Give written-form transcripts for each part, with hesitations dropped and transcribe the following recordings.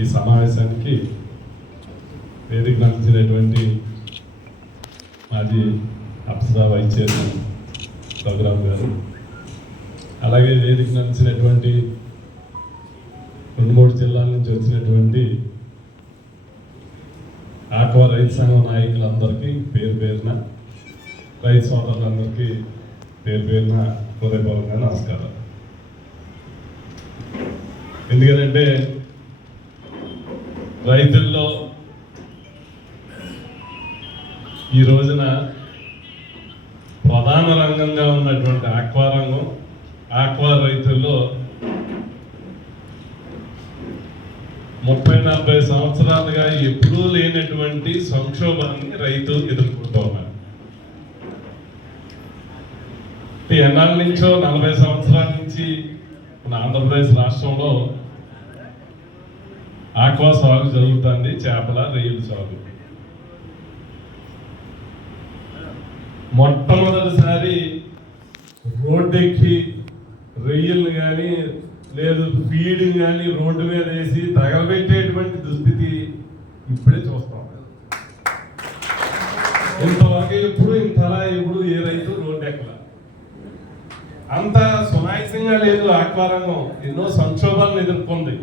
ఈ సమావేశానికి వేదిక అందించినటువంటి మాజీ అప్సరా వైస్ చైర్మన్ రఘురామ్ గారు, అలాగే వేదిక అందించినటువంటి 2-3 జిల్లాల నుంచి వచ్చినటువంటి ఆక్వా రైతు సంఘం నాయకులందరికీ పేరు పేరున, రైతు సోదరులందరికీ పేరు పేరున హృదయపూర్వకంగా నమస్కారం. ఎందుకంటే రైతుల్లో ఈ రోజున ప్రధాన రంగంగా ఉన్నటువంటి ఆక్వా రంగం, ఆక్వా రైతుల్లో 30-40 సంవత్సరాలుగా ఎప్పుడూ లేనటువంటి సంక్షోభాన్ని రైతు ఎదుర్కొంటూ ఉన్నారు. ఎన్నాళ్ళ నుంచో 40 సంవత్సరాల నుంచి మన ఆంధ్రప్రదేశ్ రాష్ట్రంలో ఆక్వా సాగు జరుగుతుంది, చేపల రొయ్యల సాగు. మొట్టమొదటిసారి రోడ్డెక్కి రొయ్యలు కానీ లేదు ఫీడ్ కానీ రోడ్డు మీద వేసి తగలబెట్టేటువంటి దుస్థితి ఇప్పుడే చూస్తాం. ఇంతవరకు ఇంతలా ఎప్పుడు ఏ రైతు రోడ్డు ఎక్కల. అంత సునాయాసంగా లేదు ఆక్వా రంగం. ఎన్నో సంక్షోభాలను ఎదుర్కొంది.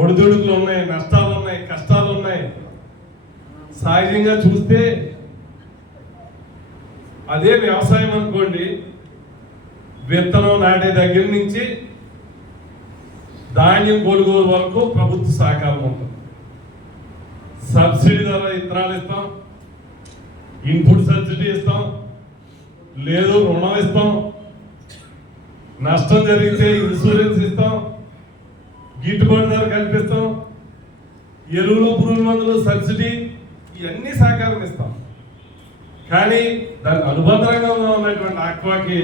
ఒడిదుడుకులు ఉన్నాయి, నష్టాలు ఉన్నాయి, కష్టాలు ఉన్నాయి. సహజంగా చూస్తే అదే వ్యవసాయం అనుకోండి, విత్తనం నాటే దగ్గర నుంచి ధాన్యం కొనుగోలు వరకు ప్రభుత్వ సహకారం ఉంటుంది. సబ్సిడీ ద్వారా విత్తనాలు ఇస్తాం, ఇన్పుట్ సబ్సిడీ ఇస్తాం, లేదు రుణం ఇస్తాం, నష్టం జరిగితే ఇన్సూరెన్స్ ఇస్తాం, గిట్టుబాటు ధర కల్పిస్తాం, ఎరువులు పురుగు మందులు సబ్సిడీ, ఇవన్నీ సహకారం ఇస్తాం. కానీ దానికి అనుబంధ రంగంలో ఉన్నటువంటి ఆక్వాకి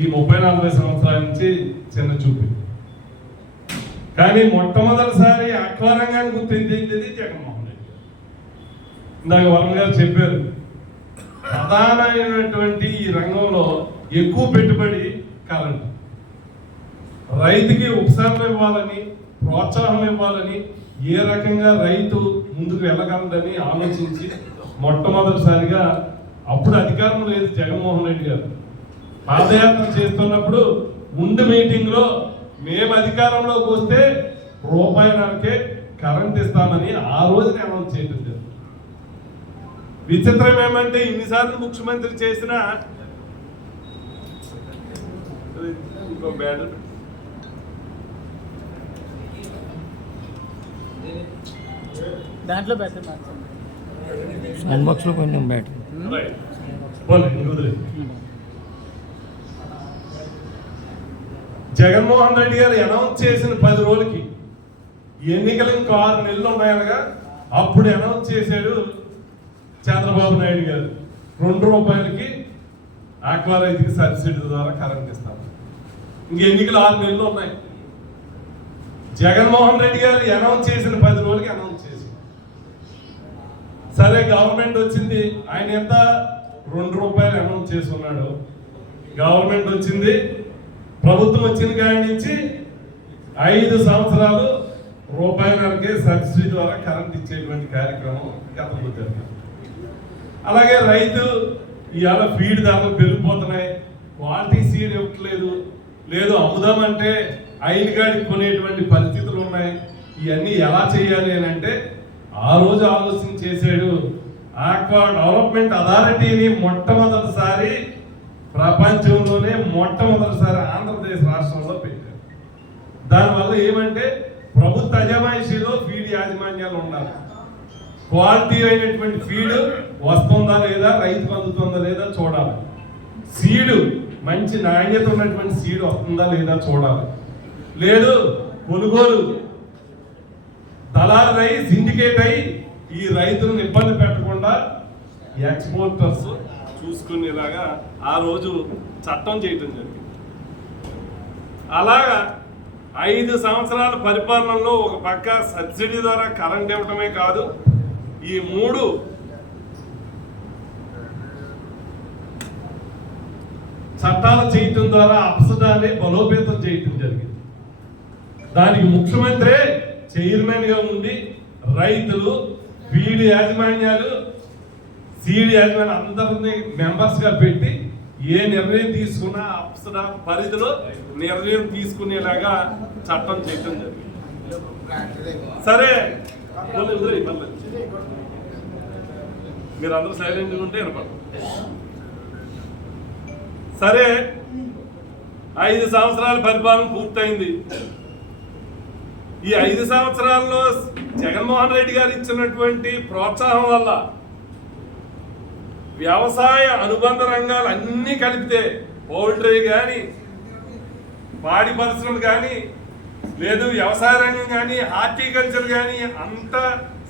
ఈ 30-40 సంవత్సరాల నుంచి చిన్న చూపు. కానీ మొట్టమొదటిసారి ఆక్వా రంగాన్ని గుర్తించేది జగన్మోహన్ రెడ్డి గారు. ఇందాక వరుణ్ గారు చెప్పారు, ప్రధానమైనటువంటి ఈ రంగంలో ఎక్కువ పెట్టుబడి కరెంటు. రైతుకి ఉపశమనం ఇవ్వాలని, ప్రోత్సాహం ఇవ్వాలని, ఏ రకంగా రైతు ముందుకు వెళ్ళగలదని ఆలోచించి మొట్టమొదటిసారిగా, అప్పుడు అధికారం లేదు జగన్మోహన్ రెడ్డి గారు, పాదయాత్ర చేస్తున్నప్పుడు ముందు మీటింగ్లో మేము అధికారంలోకి వస్తే రూపాయలకే కరెంట్ ఇస్తామని ఆ రోజున అనౌన్స్ చేయడం జరిగింది. విచిత్రం ఏమంటే ఇన్నిసార్లు ముఖ్యమంత్రి చేసిన దాంట్లో కొంచెం బ్యాటరీ జగన్మోహన్ రెడ్డి గారు అనౌన్స్ చేసిన 10 రోజులకి ఎన్నికలు ఇంకా 6 నెలలు ఉన్నాయనగా అప్పుడు అనౌన్స్ చేశాడు చంద్రబాబు నాయుడు గారు, 2 రూపాయలకి ఆక్వా రైతుకి సబ్సిడీ ద్వారా కరెంట్ ఇస్తాం. ఇంక ఎన్నికలు 6 నెలలు ఉన్నాయి. జగన్మోహన్ రెడ్డి గారు అనౌన్స్ చేసిన 10 రోజులకి అనౌన్స్ చేసి, సరే గవర్నమెంట్ వచ్చింది, ఆయన ఎంత 2 రూపాయలు అనౌన్స్ చేసి ఉన్నాడు. గవర్నమెంట్ వచ్చింది, ప్రభుత్వం వచ్చిన కాడి నుంచి 5 సంవత్సరాలు రూపాయలకే సబ్సిడీ ద్వారా కరెంట్ ఇచ్చేటువంటి కార్యక్రమం గతంలో జరిగింది. అలాగే రైతు ఇవాళ ఫీడ్ ధరలు పెరిగిపోతున్నాయి, క్వాలిటీ సీడ్ ఇవ్వట్లేదు, లేదు అమ్ముదామంటే ఐదు గాడికి కొనేటువంటి పరిస్థితులు ఉన్నాయి. ఇవన్నీ ఎలా చేయాలి అని అంటే ఆ రోజు ఆలోచన చేశాడు. ఆక్వా డెవలప్మెంట్ అథారిటీని మొట్టమొదటిసారి ప్రపంచంలోనే మొట్టమొదటిసారి ఆంధ్రప్రదేశ్ రాష్ట్రంలో పెట్టారు. దానివల్ల ఏమంటే ప్రభుత్వ అజమాయిషీలో ఫీడ్ యాజమాన్యాలు ఉండాలి. క్వాలిటీ అయినటువంటి ఫీడ్ వస్తుందా లేదా, రైతుకు అందుతుందా లేదా చూడాలి. సీడు మంచి నాణ్యత ఉన్నటువంటి సీడ్ వస్తుందా లేదా చూడాలి. లేదు కొనుగోలు దళారు అయి సిండికేట్ అయి ఈ రైతులను ఇబ్బంది పెట్టకుండా ఎక్స్పోర్టర్స్ చూసుకునేలాగా ఆ రోజు చట్టం చేయటం జరిగింది. అలాగా 5 సంవత్సరాల పరిపాలనలో ఒక పక్క సబ్సిడీ ద్వారా కరెంట్ ఇవ్వటమే కాదు, ఈ 3 చట్టాలు చేయటం ద్వారా అప్సడాన్ని బలోపేతం చేయటం జరిగింది. దానికి ముఖ్యమంత్రి చైర్మన్ గా ఉండి రైతులు, బీడి యాజమాన్యాలు, సీడ్ యాజమాన్యాలు అందరినీ మెంబర్స్ గా పెట్టి ఏ నిర్ణయం తీసుకున్నా అప్సర పరిధిలో నిర్ణయం తీసుకునేలాగా చట్టం చేయటం జరిగింది. సరే మీరు అందరూ సైలెంట్గా ఉంటే వినపడదు. సరే 5 సంవత్సరాల పరిపాలన పూర్తయింది. ఈ 5 సంవత్సరాల్లో జగన్మోహన్ రెడ్డి గారు ఇచ్చినటువంటి ప్రోత్సాహం వల్ల వ్యవసాయ అనుబంధ రంగాలు అన్నీ కలిపితే పౌల్ట్రీ కానీ, పాడి పరిశ్రమలు కానీ, లేదు వ్యవసాయ రంగం కానీ, హార్టికల్చర్ కానీ అంతా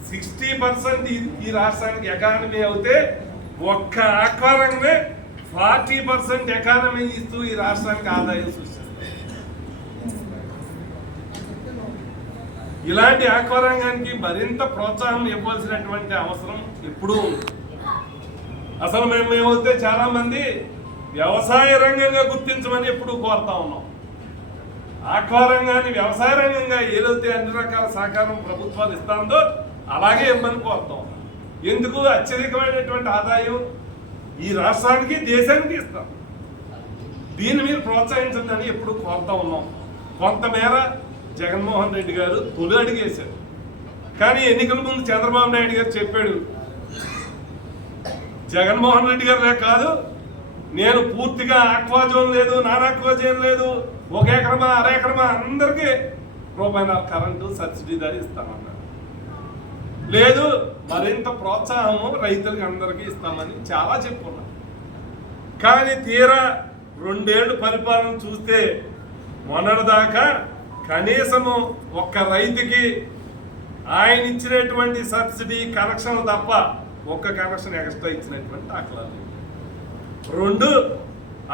60% ఈ రాష్ట్రానికి ఎకానమీ అవుతే ఒక్క ఆక్వా రంగమే 40% ఎకానమీ ఇస్తూ ఈ రాష్ట్రానికి ఆదాయం సృష్టిస్తారు. ఇలాంటి ఆక్వా రంగానికి మరింత ప్రోత్సాహం ఇవ్వాల్సినటువంటి అవసరం ఎప్పుడూ ఉంది. అసలు మేమైతే చాలా మంది వ్యవసాయ రంగంగా గుర్తించమని ఎప్పుడు కోరుతా ఉన్నాం. ఆక్వా రంగాన్ని వ్యవసాయ రంగంగా ఏదైతే అన్ని రకాల సహకారం ప్రభుత్వాలు ఇస్తుందో అలాగే ఇవ్వమని కోరుతా ఉన్నాం. ఎందుకు అత్యధికమైనటువంటి ఆదాయం ఈ రాష్ట్రానికి, దేశానికి ఇస్తాం. దీన్ని మీరు ప్రోత్సహించండి ఎప్పుడు కోరుతా ఉన్నాం. కొంతమేర జగన్మోహన్ రెడ్డి గారు తొలి అడిగేశారు. కానీ ఎన్నికల ముందు చంద్రబాబు నాయుడు గారు చెప్పాడు, జగన్మోహన్ రెడ్డి గారు కాదు, నేను పూర్తిగా ఆక్వా జోన్ లేదు, నాన్ ఆక్వా జోన్ లేదు, 1 ఎకరమా 1/2 ఎకరమా అందరికీ ₹1 కరెంటు సబ్సిడీ ధర ఇస్తామన్నారు. లేదు మరింత ప్రోత్సాహము రైతులకి అందరికీ ఇస్తామని చాలా చెప్పుకున్నాం. కానీ తీరా 2 ఏళ్ళు పరిపాలన చూస్తే మొన్నటిదాకా కనీసము ఒక్క రైతుకి ఆయన ఇచ్చినటువంటి సబ్సిడీ కనెక్షన్ తప్ప ఒక్క కనెక్షన్ ఎక్స్ట్రా ఇచ్చినటువంటి దాఖలాలు. 2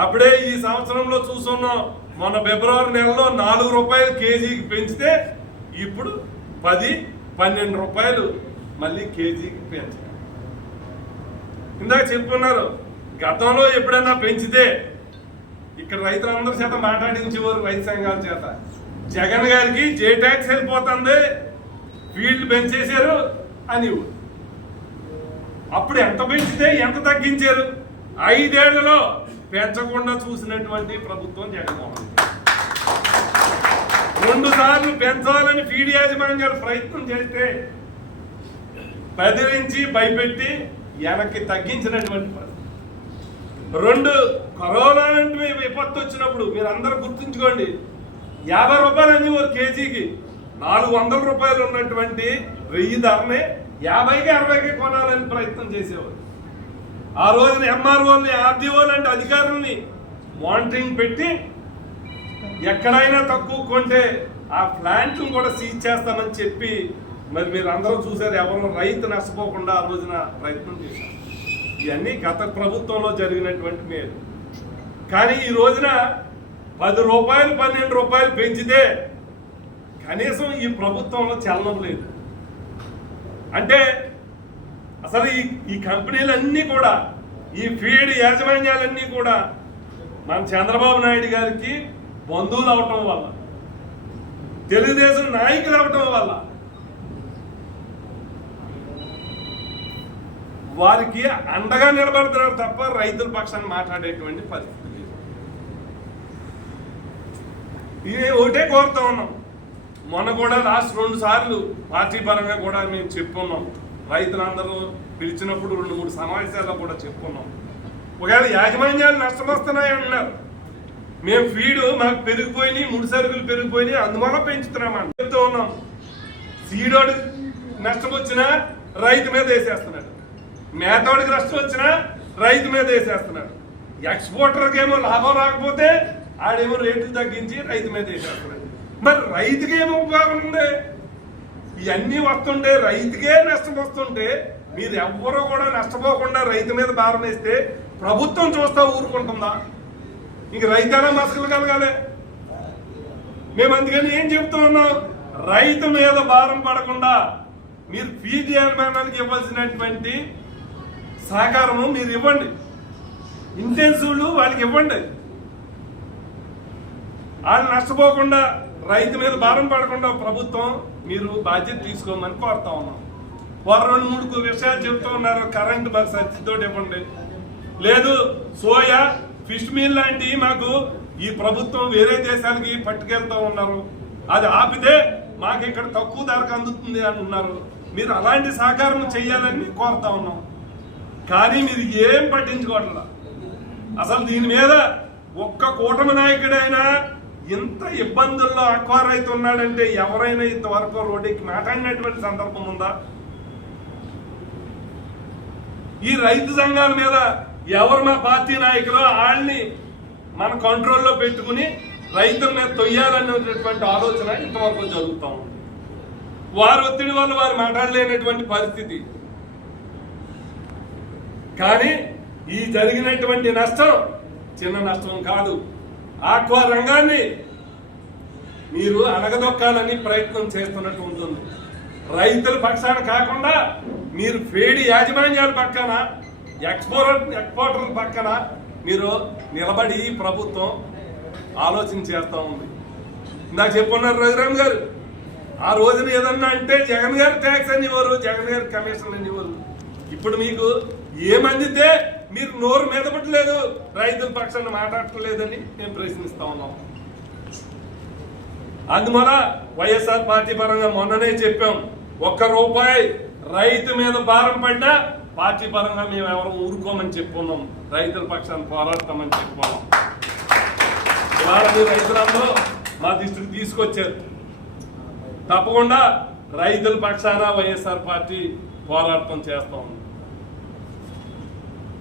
అప్పుడే ఈ సంవత్సరంలో చూస్తున్నాం. మొన్న ఫిబ్రవరి నెలలో ₹4 కేజీకి పెంచితే ఇప్పుడు 10-12 రూపాయలు మళ్ళీ కేజీకి పెంచారు. ఇందాక చెప్పుకున్నారు, గతంలో ఎప్పుడైనా పెంచితే ఇక్కడ రైతులందరి చేత మాట్లాడించేవారు, రైతు సంఘాల చేత, జగన్ గారికి జే ట్యాక్స్ వెళ్ళిపోతుంది, ఫీల్డ్ పెంచేశారు అని. అప్పుడు ఎంత పెంచితే ఎంత తగ్గించారు? 5 ఏళ్లలో పెంచకుండా చూసినటువంటి ప్రభుత్వం జగన్మోహన్ రెడ్డి. 2 సార్లు పెంచాలని ఫీడ్ యాజమాన్యాలు ప్రయత్నం చేస్తే బెదిరించి భయపెట్టి వెనక్కి తగ్గించినటువంటి పరిస్థితి. 2 కరోనా లాంటి విపత్తు వచ్చినప్పుడు మీరు అందరూ గుర్తుంచుకోండి, ₹50 అని ఒక కేజీకి ₹400 ఉన్నటువంటి 1000 ధరని 50కి 60కి కొనాలని ప్రయత్నం చేసేవారు. ఆ రోజున ఎంఆర్ఓల్ని, ఆర్డీఓ లాంటి అధికారుల్ని మానిటరింగ్ పెట్టి ఎక్కడైనా తక్కువ కొంటే ఆ ప్లాంట్ను కూడా సీజ్ చేస్తామని చెప్పి మరి మీరు అందరూ చూసారు, ఎవరు రైతు నష్టపోకుండా ఆ రోజున ప్రయత్నం చేశారు. ఇవన్నీ గత ప్రభుత్వంలో జరిగినటువంటి మేలు. కానీ ఈ రోజున ₹10 ₹12 పెంచితే కనీసం ఈ ప్రభుత్వంలో చలనం లేదు. అంటే అసలు ఈ కంపెనీలన్నీ కూడా, ఈ ఫీడ్ యాజమాన్యాలన్నీ కూడా మన చంద్రబాబు నాయుడు గారికి బంధువులు అవటం వల్ల, తెలుగుదేశం నాయకులు అవటం వల్ల వారికి అండగా నిలబడుతున్నారు తప్ప రైతుల పక్షాన్ని మాట్లాడేటువంటి పరిస్థితి లేదు. ఇది ఒకటే కోరుతా ఉన్నాం. మొన్న కూడా లాస్ట్ 2 సార్లు పార్టీ పరంగా కూడా మేము చెప్పుకున్నాం. రైతులందరూ పిలిచినప్పుడు 2-3 సమావేశాల్లో కూడా చెప్పుకున్నాం. ఒకవేళ యాజమాన్యాలు నష్టం వస్తున్నాయి అంటున్నారు. మేము ఫీడు మాకు పెరిగిపోయినాయి, ముడి సరుకులు పెరిగిపోయినాయి, అందువల్ల పెంచుతున్నామని చెప్తూ ఉన్నాం. సీడోడు నష్టం వచ్చినా రైతు మీద వేసేస్తున్నాడు, మేతోడికి నష్టం వచ్చినా రైతు మీద వేసేస్తున్నాడు. ఎక్స్పోర్టర్కి ఏమో లాభం రాకపోతే ఆడేమో రేట్లు తగ్గించి రైతు మీద వేసేస్తున్నాడు. మరి రైతుకి ఏమో ఉపయోగం ఉంది? ఇవన్నీ వస్తుంటే రైతుకే నష్టం వస్తుంటే మీరు ఎవ్వరూ కూడా నష్టపోకుండా రైతు మీద భారం వేస్తే ప్రభుత్వం చూస్తా ఊరుకుంటుందా? ఇంక రైతు ఎలా మసకలు కలగాలి? మేము అందుకని ఏం చెప్తూ ఉన్నాం, రైతు మీద భారం పడకుండా మీరు ఫీడ్ యాజమాన్యానికి ఇవ్వాల్సినటువంటి సహకారము మీరు ఇవ్వండి, ఇంటెన్సివ్లు వాళ్ళకి ఇవ్వండి. వాళ్ళు నష్టపోకుండా రైతు మీద భారం పడకుండా ప్రభుత్వం మీరు బాధ్యత తీసుకోమని కోరుతా ఉన్నాం. వారు 2-3 విషయాలు చెప్తూ ఉన్నారు. కరెంట్ మాకు సబ్సిడీతో ఇవ్వండి, లేదు సోయా ఫిష్ మీల్ లాంటివి మాకు ఈ ప్రభుత్వం వేరే దేశాలకి పట్టుకెళ్తా ఉన్నారు, అది ఆపితే మాకు ఇక్కడ తక్కువ ధరకు అందుతుంది అని ఉన్నారు. మీరు అలాంటి సహకారం చేయాలని కోరుతా ఉన్నాం. కానీ మీరు ఏం పట్టించుకోవట్లా. అసలు దీని మీద ఒక్క కూటమి నాయకుడైనా ఇంత ఇబ్బందుల్లో ఆక్వా రైతు ఉన్నాడంటే ఎవరైనా ఇంతవరకు రోడ్డుకి మాట్లాడినటువంటి సందర్భం ఉందా? ఈ రైతు సంఘాల మీద ఎవరు మా పార్టీ నాయకులు వాళ్ళని మన కంట్రోల్లో పెట్టుకుని రైతుల మీద తొయ్యాలనేటటువంటి ఆలోచన ఇంతవరకు జరుగుతూ ఉంది. వారు ఒత్తిడి వల్ల వారు మాట్లాడలేనటువంటి పరిస్థితి. కానీ ఈ జరిగినటువంటి నష్టం చిన్న నష్టం కాదు. ఆక్వా రంగాన్ని మీరు అణగదొక్కాలని ప్రయత్నం చేస్తున్నట్టు ఉంటుంది. రైతుల పక్షాన కాకుండా మీరు ఫేడి యాజమాన్యాల పక్కన, ఎక్స్పోర్టర్ల పక్కన మీరు నిలబడి ప్రభుత్వం ఆలోచన చేస్తూ ఉంది. ఇందాక చెప్పున్నారు రఘురామ్ గారు, ఆ రోజున ఏదన్నా అంటే జగన్ గారు ట్యాక్స్ అనేవారు, జగన్ గారు కమిషన్ అనేవారు. ఇప్పుడు మీకు ఏమందితే మీరు నోరు మెదపట్లేదు, రైతుల పక్షాన్ని మాట్లాడట్లేదని మేము ప్రశ్నిస్తా ఉన్నాం. అందువల్ల వైఎస్ఆర్ పార్టీ పరంగా మొన్ననే చెప్పాం, ₹1 రైతు మీద భారం పడ్డా పార్టీ పరంగా మేము ఎవరు ఊరుకోమని చెప్పుకున్నాం, రైతుల పక్షాన్ని పోరాడతామని చెప్పుకున్నాం. ఇవాళ మీరు రైతులందరూ మా దృష్టికి తీసుకొచ్చారు. తప్పకుండా రైతుల పక్షాన వైఎస్ఆర్ పార్టీ పోరాటం చేస్తా ఉంది.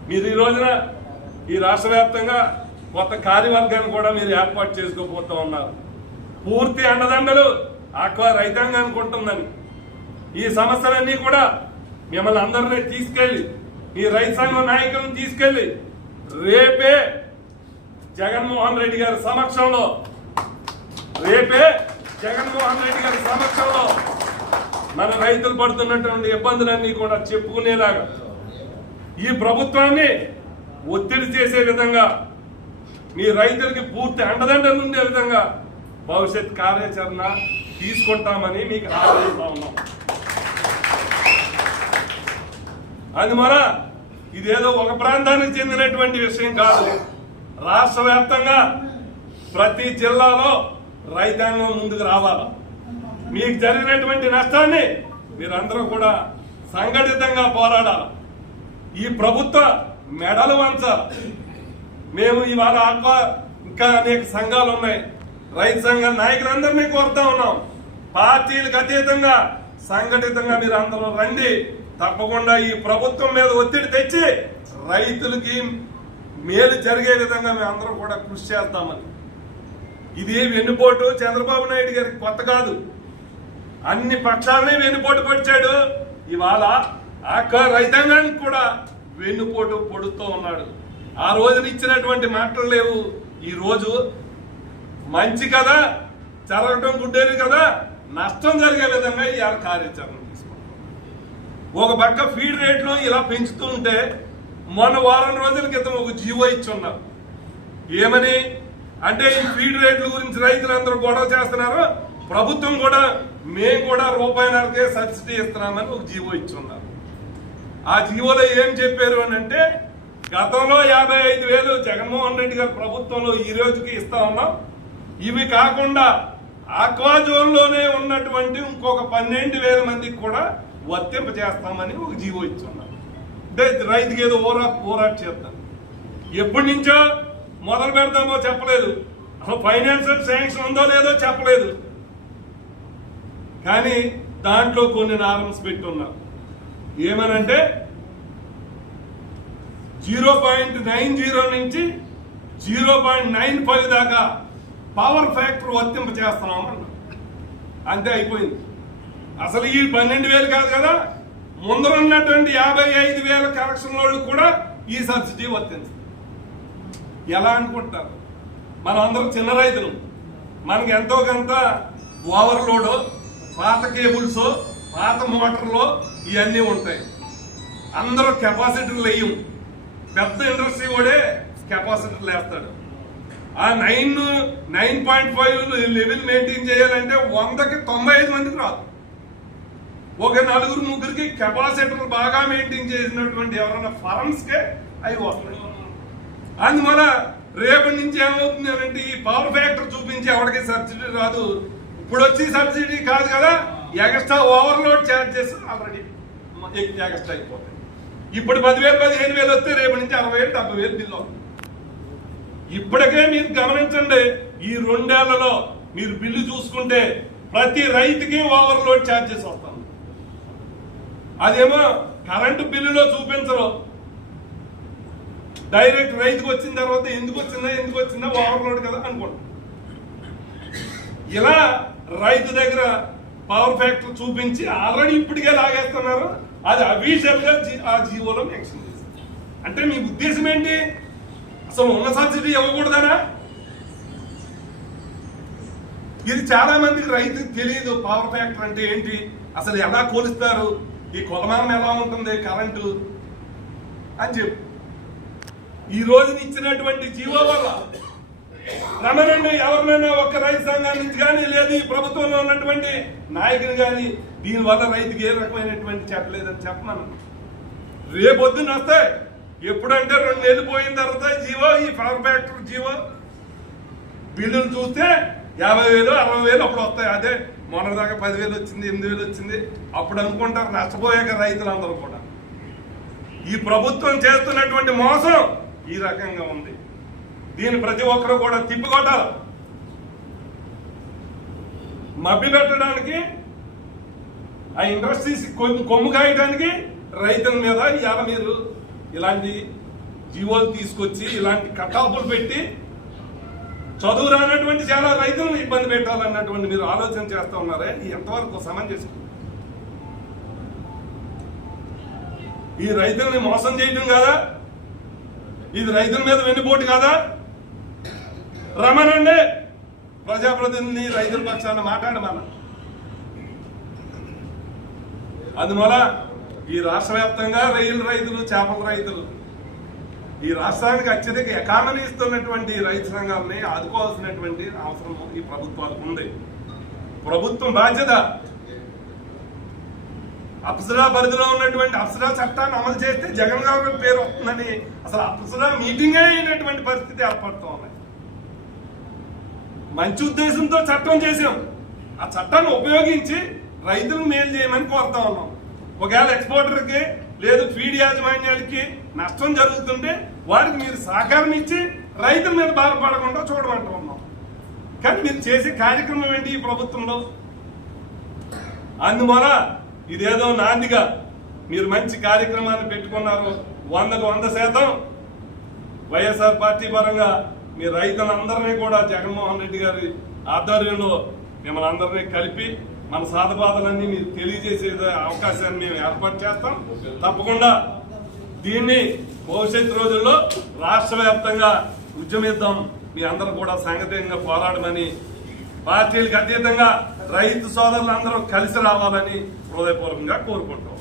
మీరు ఈ రోజున ఈ రాష్ట్ర వ్యాప్తంగా కొత్త కార్యవర్గాన్ని కూడా మీరు ఏర్పాటు చేసుకోబోతూ ఉన్నారు. పూర్తి అండదండలు ఆక్వా రైతాంగానికి ఉంటుందని ఈ సమస్యలన్నీ కూడా మిమ్మల్ని అందరినీ తీసుకెళ్లి, ఈ రైతు సంఘం నాయకులను తీసుకెళ్లి రేపే జగన్మోహన్ రెడ్డి గారి సమక్షంలో మన రైతులు పడుతున్నటువంటి ఇబ్బందులన్నీ కూడా చెప్పుకునేలాగా ఈ ప్రభుత్వాన్ని ఒత్తిడి చేసే విధంగా, మీ రైతులకి పూర్తి అండదండలు ఉండే విధంగా భవిష్యత్ కార్యాచరణ తీసుకుంటామని మీకు హామీ ఇస్తా ఉన్నాం. అందువల్ల ఇదేదో ఒక ప్రాంతానికి చెందినటువంటి విషయం కాదు. రాష్ట్ర వ్యాప్తంగా ప్రతి జిల్లాలో రైతాంగం ముందుకు రావాలి. మీకు జరిగినటువంటి నష్టాన్ని మీరందరూ కూడా సంఘటితంగా పోరాడాలి. ఈ ప్రభుత్వ మెడలు వంచాలి. మేము ఇవాళ ఆక్వా ఇంకా అనేక సంఘాలు ఉన్నాయి, రైతు సంఘాల నాయకులందరినీ కోరుతా ఉన్నాం, పార్టీలకు అతీతంగా సంఘటితంగా మీరు అందరూ రండి. తప్పకుండా ఈ ప్రభుత్వం మీద ఒత్తిడి తెచ్చి రైతులకి మేలు జరిగే విధంగా మేము అందరం కూడా కృషి చేస్తామని. ఇది వెన్నుపోటు చంద్రబాబు నాయుడు గారికి కొత్త కాదు. అన్ని పక్షాలని వెన్నుపోటు పొడిచాడు. ఇవాళ ఆక్వా రైతాంగానికి కూడా వెన్నుపోటు పొడుతూ ఉన్నాడు. ఆ రోజున ఇచ్చినటువంటి మాటలు లేవు. ఈ రోజు మంచి కదా, జరగటం గుడ్డేది కదా, నష్టం జరిగే విధంగా ఇవాళ కార్యాచరణ తీసుకుంటాం. ఒక పక్క ఫీడ్ రేట్లు ఇలా పెంచుతూ ఉంటే మొన్న వారం రోజుల క్రితం ఒక జీవో ఇచ్చున్నారు. ఏమని అంటే ఈ ఫీడ్ రేట్ల గురించి రైతులందరూ గొడవ చేస్తున్నారు, ప్రభుత్వం కూడా మేము కూడా ₹1.5కే సబ్సిడీ ఇస్తున్నామని ఒక జీవో ఇచ్చున్నారు. ఆ జీవోలో ఏం చెప్పారు అని అంటే, గతంలో 55,000 జగన్మోహన్ రెడ్డి గారి ప్రభుత్వంలో ఈ రోజుకి ఇస్తా ఉన్నాం, ఇవి కాకుండా ఆక్వా జోన్లోనే ఉన్నటువంటి ఇంకొక 12,000 మందికి కూడా వర్తింప చేస్తామని ఒక జీవో ఇచ్చున్నారు. అంటే రైతుకి ఏదో ఓరాట్ చేస్తాను. ఎప్పటి నుంచో మొదలు పెడతామో చెప్పలేదు, ఫైనాన్షియల్ శాంక్షన్ ఉందో లేదో చెప్పలేదు. కానీ దాంట్లో కొన్ని నార్మ్స్ పెట్టున్నారు. ఏమనంటే 0.90 నుంచి 0.95 దాకా పవర్ ఫ్యాక్టర్ వర్తింప చేస్తున్నాం అన్నారు. అంతే అయిపోయింది. అసలు ఈ 12,000 కాదు కదా, ముందర ఉన్నటువంటి 55,000 కలెక్షన్ వాళ్ళు కూడా ఈ సబ్సిడీ వర్తించింది. ఎలా అనుకుంటారు? మనం అందరం చిన్న రైతులు, మనకి ఎంతో కొంత ఓవర్లోడ్, పాత కేబుల్స్, పాత మోటార్లు ఇవన్నీ ఉంటాయి. అందరూ కెపాసిటర్లు వేయం, పెద్ద ఇండస్ట్రీ కూడా కెపాసిటర్లు వేస్తాడు. ఆ 9.5 లెవెల్ మెయింటైన్ చేయాలంటే 100కి 95 మందికి రాదు. ఒక 4-3కి కెపాసిటర్ బాగా మెయింటైన్ చేసినటువంటి ఎవరైనా ఫర్మ్స్కే అవి వస్తాయి. అందువల్ల రేపటి నుంచి ఏమవుతుంది అంటే ఈ పవర్ ఫ్యాక్టర్ చూపించి ఎవరికి సబ్సిడీ రాదు. ఇప్పుడు వచ్చి సబ్సిడీ కాదు కదా, extra overload charges already extra అయిపోతాయి. ఇప్పుడు 10,000-15,000 వస్తే రేపటి నుంచి 60,000-70,000 బిల్లు అవుతుంది. ఇప్పటికే మీరు గమనించండి, ఈ 2 ఏళ్లలో మీరు బిల్లు చూసుకుంటే ప్రతి రైతుకి ఓవర్లోడ్ ఛార్జెస్ వస్తుంది. అదేమో కరెంటు బిల్లులో చూపించరు, డైరెక్ట్ రైతుకు వచ్చిన తర్వాత ఎందుకు వచ్చిందా ఓవర్లోడ్ కదా అనుకోండి. ఇలా రైతు దగ్గర పవర్ ఫ్యాక్టర్ చూపించి ఆల్రెడీ ఇప్పటికే లాగేస్తున్నారు. అది అఫీషియల్ గా ఆ జీవోలో మెన్షన్ చేస్తారు. అంటే మీ ఉద్దేశం ఏంటి? అసలు ఉన్న సబ్సిడీ ఇవ్వకూడదనా? ఇది చాలా మందికి రైతుకి తెలియదు. పవర్ ఫ్యాక్టర్ అంటే ఏంటి, అసలు ఎలా కొలుస్తారు, ఈ కొలమానం ఎలా ఉంటుంది కరెంటు అని చెప్పు. ఈ రోజు ఇచ్చినటువంటి జీవో వల్ల రమణండి ఎవరినైనా ఒక రైతు సంఘం నుంచి కానీ లేదు ఈ ప్రభుత్వంలో ఉన్నటువంటి నాయకులు కానీ దీనివల్ల రైతుకి ఏ రకమైనటువంటి చెప్పలేదని చెప్పమను. రేపొద్దున వస్తాయి. ఎప్పుడంటే 2 నెలలు పోయిన తర్వాత జీవో, ఈ పవర్ ఫ్యాక్టర్ జీవో బిల్లులు చూస్తే 50,000-60,000 అప్పుడు వస్తాయి. అదే మొన్నదాకా 10,000 వచ్చింది, 8,000 వచ్చింది అప్పుడు అనుకుంటారు నష్టపోయాక రైతులందరూ కూడా. ఈ ప్రభుత్వం చేస్తున్నటువంటి మోసం ఈ రకంగా ఉంది. దీన్ని ప్రతి ఒక్కరు కూడా తిప్పికొట్టాలి. మభ్య పెట్టడానికి, ఆ ఇండస్ట్రీస్ కొమ్ము కాయడానికి రైతుల మీద ఇవాళ మీరు ఇలాంటి జీవోలు తీసుకొచ్చి ఇలాంటి కటాపులు పెట్టి చదువు రానటువంటి చాలా రైతులను ఇబ్బంది పెట్టాలన్నటువంటి మీరు ఆలోచన చేస్తా ఉన్నారే, ఎంతవరకు సమంజసం? ఈ రైతుల్ని మోసం చేయడం కాదా? ఇది రైతుల మీద వెన్నుపోటు కాదా? రమణండి ప్రజాప్రతినిధిని రైతుల పక్షాన మాట్లాడమన్నా. అందువల్ల ఈ రాష్ట్ర వ్యాప్తంగా రొయ్యల రైతులు, చేపల రైతులు, ఈ రాష్ట్రానికి అత్యధిక ఎకానమీ ఇస్తున్నటువంటి రైతు సంఘాలని ఆదుకోవాల్సినటువంటి అవసరం ఈ ప్రభుత్వాలకు ఉంది. ప్రభుత్వం బాధ్యత అప్సరా పరిధిలో ఉన్నటువంటి అప్సరా చట్టాన్ని అమలు చేస్తే జగన్ గారి పేరు వస్తుందని అసలు అప్సరా మీటింగే అయినటువంటి పరిస్థితి ఏర్పడుతూ ఉన్నాయి. మంచి ఉద్దేశంతో చట్టం చేసాం, ఆ చట్టాన్ని ఉపయోగించి రైతులు మేలు చేయమని కోరుతా ఉన్నాం. ఒకవేళ ఎక్స్పోర్టర్కి లేదు ఫీడ్ యాజమాన్యాలకి నష్టం జరుగుతుంటే వారికి మీరు సహకారం ఇచ్చి రైతుల మీద బాధపడకుండా చూడమంటూ ఉన్నాం. కానీ మీరు చేసే కార్యక్రమం ఏంటి ఈ ప్రభుత్వంలో? అందువల్ల ఇదేదో నాందిగా మీరు మంచి కార్యక్రమాన్ని పెట్టుకున్నారు. 100% వైఎస్ఆర్ పార్టీ పరంగా మీ రైతులందరినీ కూడా జగన్మోహన్ రెడ్డి గారి ఆధ్వర్యంలో మిమ్మల్ని అందరినీ కలిపి మన సాధబాధలన్నీ మీరు తెలియజేసే అవకాశాన్ని మేము ఏర్పాటు చేస్తాం. తప్పకుండా దీన్ని భవిష్యత్తు రోజుల్లో రాష్ట్ర వ్యాప్తంగా ఉద్యమిద్దాం. మీ అందరూ కూడా సంఘటితంగా పోరాడమని, పార్టీలకు అతీతంగా రైతు సోదరులందరూ కలిసి రావాలని హృదయపూర్వకంగా కోరుకుంటాం.